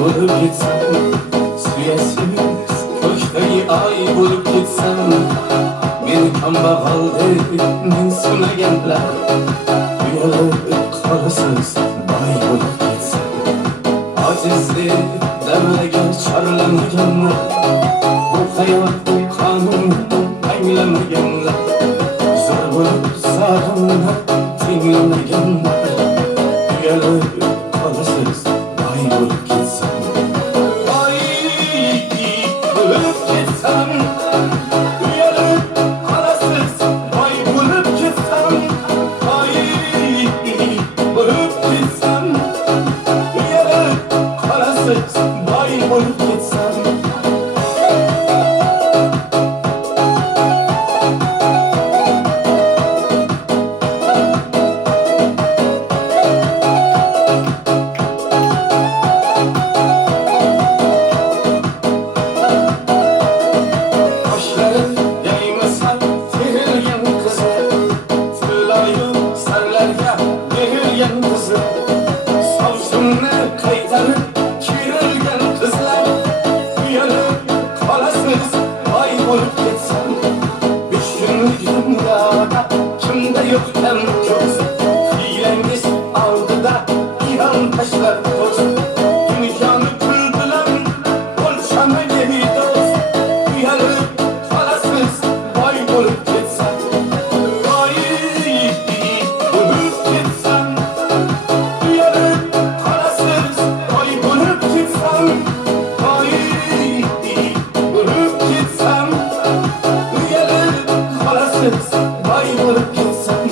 bo'lib ketsam, suyasiz ko'kdagi ay bo'lib ketsam, meni kambag'al deb mensimaganlar, uyalib qolasiz boy bo'lib ketsam, ojizlik davraga chorlamaganlar, bu hayot qonunini anglamaganlar, zo'r bo'lib sog'inib tinglamaganlar, uyalib qolasiz boy bo'lib ketsam, boy bo'lib ketsam, uyalib qolasiz boy bo'lib ketsam, boy bo'lib ketsam, uyalib qolasiz boy bo'lib ketsam. Savsunni qaytarib kerilgan qizlar, uyalib qolasiz boy bo'lib ketsam, 5 kunlik dunyoda kimda yo'q ham ko'z, hiylangiz oldida iron tashlar ko'z, dunyoni pul bilan o'lchamagan do'st, uyalib qolasiz boy bo'lib ketsam, boy bo'lib ketsam, uyalib qolasiz boy bo'lib ketsam, boy bo'lib ketsam, uyalib qolasiz boy bo'lib ketsam.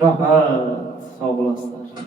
Rahmat, sağ olasınlar.